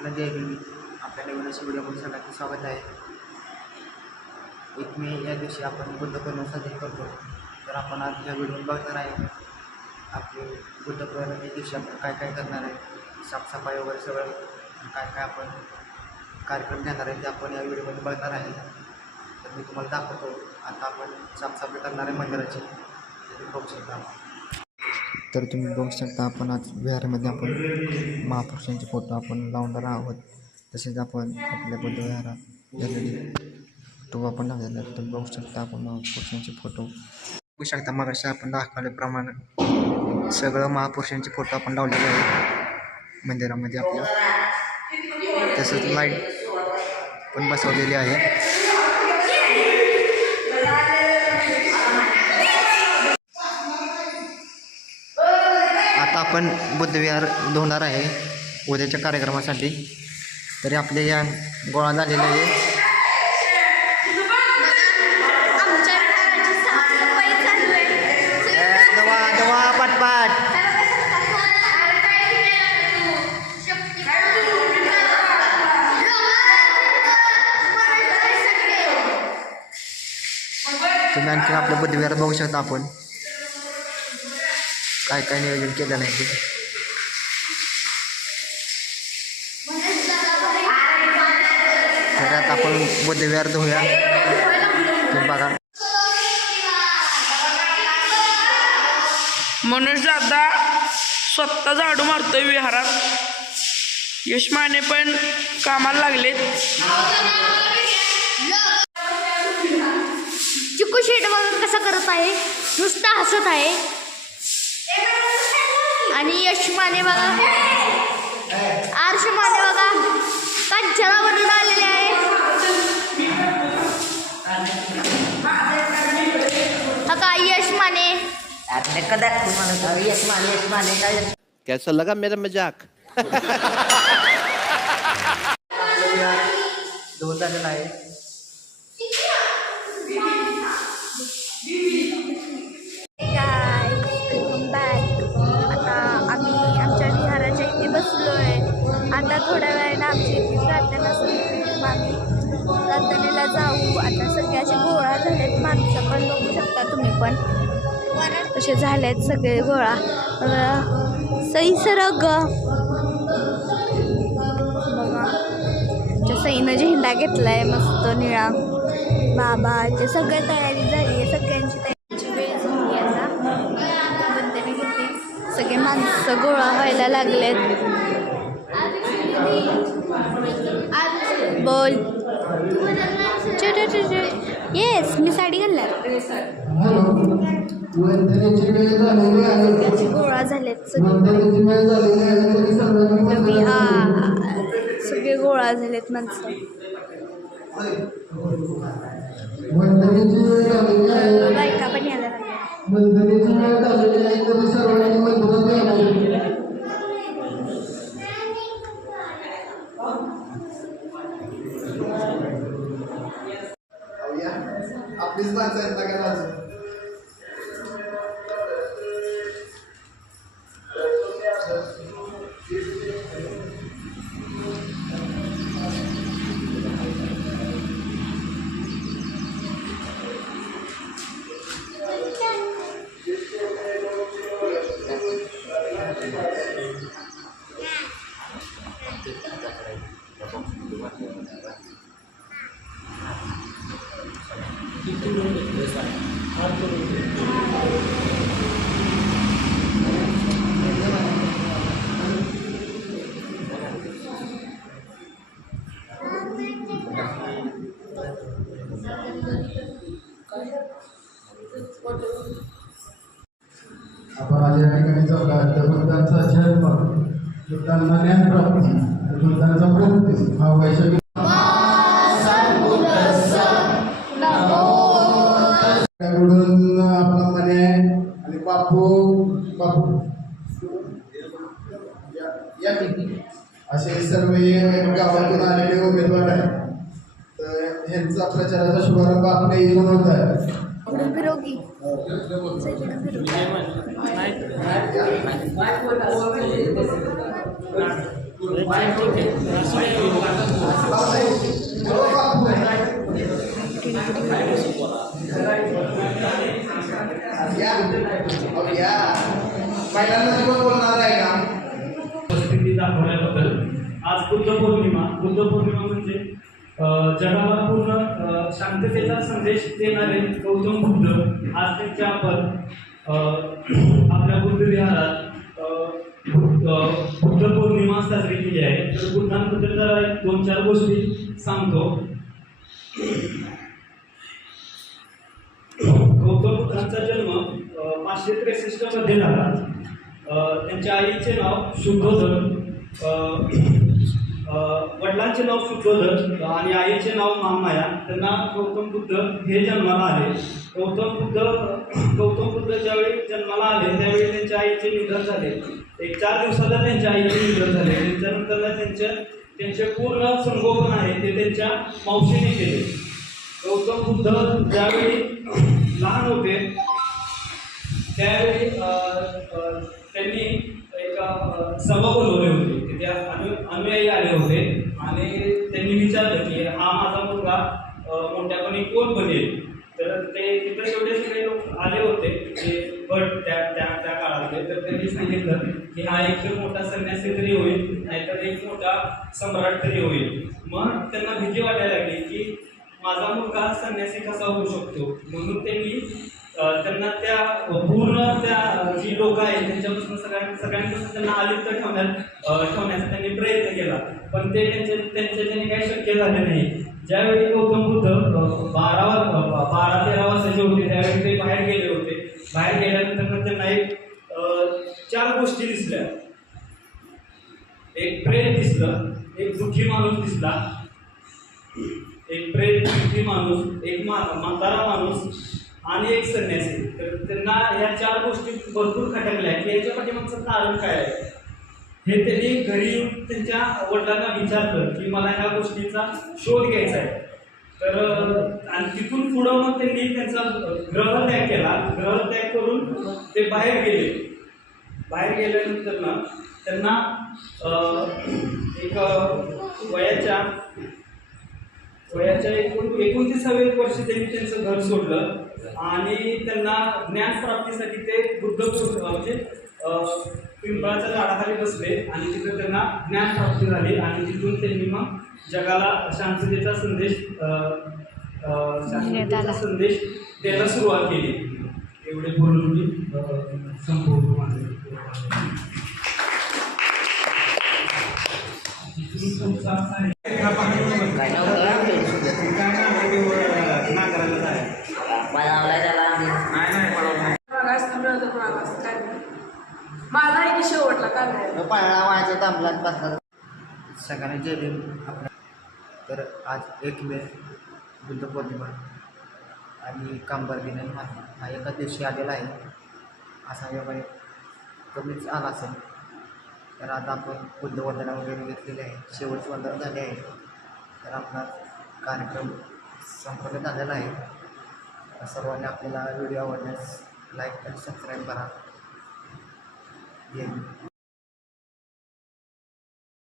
सगळ्यांना जय भीम. आपल्या नवीन अशा व्हिडिओमध्ये सगळ्यांचं स्वागत आहे. 1 मे या दिवशी आपण बुद्ध पौर्णिमा साजरी करतो. तर आपण आज या व्हिडिओ बघणार आहे आपले बुद्ध पौर्णिमे दिवशी आपण काय काय करणार आहे, साफसफाई वगैरे सगळं काय काय आपण कार्यक्रम घेणार आहे ते आपण या व्हिडिओमध्ये बघणार आहे. तर मी तुम्हाला दाखवतो. आता आपण साफसफाई करणार आहे मंदिराची. बघू शकता. तर तुम्ही बघू शकता आपण आज विहारामध्ये आपण महापुरुषांचे फोटो आपण लावणार आहोत. तसेच आपण आपल्या बुद्ध विहारात ऑलरेडी तो आपण लावलेला आहे. तुम्ही बघू शकता आपण महापुरुषांचे फोटो बघू शकता. मग अशा आपण दाखवल्याप्रमाणे सगळं महापुरुषांचे फोटो आपण लावलेले आहेत मंदिरामध्ये आपल्या. तसंच लाईट पण बसवलेली आहे. आता आपण बुद्धविहार धुणार आहे उद्याच्या कार्यक्रमासाठी. तरी आपले या गोळा झालेले आहे. दवा पटपट. तुम्ही आणखी आपल्या बुद्धविहारात बघू शकता आपण काय काय नियोजन केलं नाही ते. तर आता आपण बुद्धविहार धुऊया. तुम्ही बघा. मनोज दादा स्वतः झाडू मारतोय विहारात. यश माने पण कामाला लागलेत. चिकू शेट बघा कसा करत आहे, नुसता हसत आहे. आणि यश माने बघा, आर्ष माने बघा कांचना बनवून आलेले आहे. हा काय यश माने. यश माने कैसा लगा मेरा मजाक? धुवून झालेला आहे. आता आम्ही आमच्या विहाराच्या इथे बसलोय. आता थोड्या वेळाने आमची इथे प्रार्थना सुरू. आम्ही प्रार्थनेला जाऊ. आता सगळे असे गोळा झालेत. माणसं पण बघू शकता तुम्ही पण तसे झालेत सगळे गोळा. सई सरग बघा, सईनं झेंडा घेतलाय मस्त निळा. बाबाची सगळी तयारी झाली आहे. सगळ्यांची तयारीची वेळ झाली. आता बंदने घेतली. सगळे माणसं गोळा व्हायला लागलेत. बोल. येस, मी साडी घालणार. गोळा झालेत सगळे गोळा झालेत माणसं. बायका पण यायला आपलीच माणसं आहेत ना का अजून. आपण आज या ठिकाणी जाऊया. बुद्धांचा जन्म, बुद्धांना ज्ञान प्राप्ती, बुद्धांचा मृत्यू हा वैशाखी कडून आपला मने आणि बापू असे सर्व गावातून आलेले उमेदवार आहेत. तर ह्यांचा प्रचाराचा शुभारंभ आपल्या इथून होत आहे. फिरोगी पहिल्यांदा कोण बोलणार आहे का? उपस्थिती दाखवल्याबद्दल. आज बुद्ध पौर्णिमा म्हणजे जगाला पूर्ण शांततेचा संदेश देणारे गौतम बुद्ध आज त्यांच्या आपण आपल्या बुद्ध विहारात बुद्ध पौर्णिमा साजरी केली आहे. तर बुद्धांबद्दल जरा 2-4 गोष्टी सांगतो. गौतम बुद्धांचा जन्म 563 मध्ये झाला. त्यांच्या आईचे नाव शुद्धोधन, वडिलांचे नाव शुद्धोधन आणि आईचे नाव महामाया. त्यांना गौतम बुद्ध हे जन्माला आले. गौतम बुद्ध ज्यावेळी जन्माला आले त्यावेळी त्यांच्या आईचे निधन झाले. 4 दिवसाला त्यांच्या आईचे निधन झाले. त्याच्यानंतर त्यांचे पूर्ण संगोपन आहे ते त्यांच्या मावशीने केले. गौतम बुद्ध ज्यावेळी लहान होते त्यावेळी त्यांनी एक सभा बोलवली होती. तिथे अनुयायी आले होते आणि त्यांनी विचारलं की हा माझा मुलगा मोठ्यापणी कोण बनेल. तर ते तिथे एवढे सगळे लोक आले होते ते भट त्या काळातले. तर त्यांनी सांगितलं की हा एक मोठा संन्यासी तरी होईल, नाहीतर एक मोठा सम्राट तरी होईल. मग त्यांना भीती वाटायला लागली की माझा मुलगा संन्यासी कसा होऊ शकतो. म्हणून त्यांनी त्यांना त्या पूर्ण त्या जी लोक आहेत त्यांच्यापासून सगळ्यांपासून त्यांना अलिप्त ठेवण्याचा त्यांनी प्रयत्न केला. पण ते त्यांच्याने काही शक्य झाले नाही. ज्यावेळी गौतम बुद्ध 12-13 वर्षाचे होते त्यावेळी ते बाहेर गेले होते. बाहेर गेल्यानंतर त्यांना 4 गोष्टी दिसल्या. एक प्रेत दिसलं, एक दुःखी माणूस दिसला, एक प्रेत दुःखी माणूस, एक म्हातारा माणूस आणि एक संन्यासी. तर त्यांना ह्या 4 गोष्टी भरपूर खटकल्या की याच्या पाठीमागचं कारण काय आहे. हे त्यांनी घरी येऊन त्यांच्या वडिलांना विचारलं की मला ह्या गोष्टीचा शोध घ्यायचा आहे. तर आणि तिथून पुढं मग त्यांनी त्यांचा ग्रहत्याग केला. ग्रहत्याग करून ते बाहेर गेले. बाहेर गेल्यानंतर ना त्यांना एक वयाच्या 29व्या वर्षी त्यांनी त्यांचं घर सोडलं आणि त्यांना ज्ञानप्राप्तीसाठी ते बुद्ध म्हणजे पिंपळाच्या झाडाखाली बसले आणि तिथं त्यांना ज्ञानप्राप्ती झाली. आणि तिथून त्यांनी मग जगाला शांततेचा संदेश द्यायला सुरुवात केली. एवढे बोलून मी संपवतो माझे. माझा आहे की शेवटला काय नाही पाळणा व्हायचा दामला बसला सगळ्यांनी जय भीम. आपल्या तर आज 1 मे बुद्ध पौर्णिमा आणि कामगार दिन हा एका दिवशी आलेला आहे. असा योगाने कमीच आला असेल. तर आता आपण बुद्ध वंदना वगैरे घेतलेली आहे. शेवटची वंदना झाली आहे. तर आपला कार्यक्रम संपन्न झालेला आहे. सर्वांनी आपल्याला व्हिडिओ आवडल्यास लाईक आणि सबस्क्राईब करा.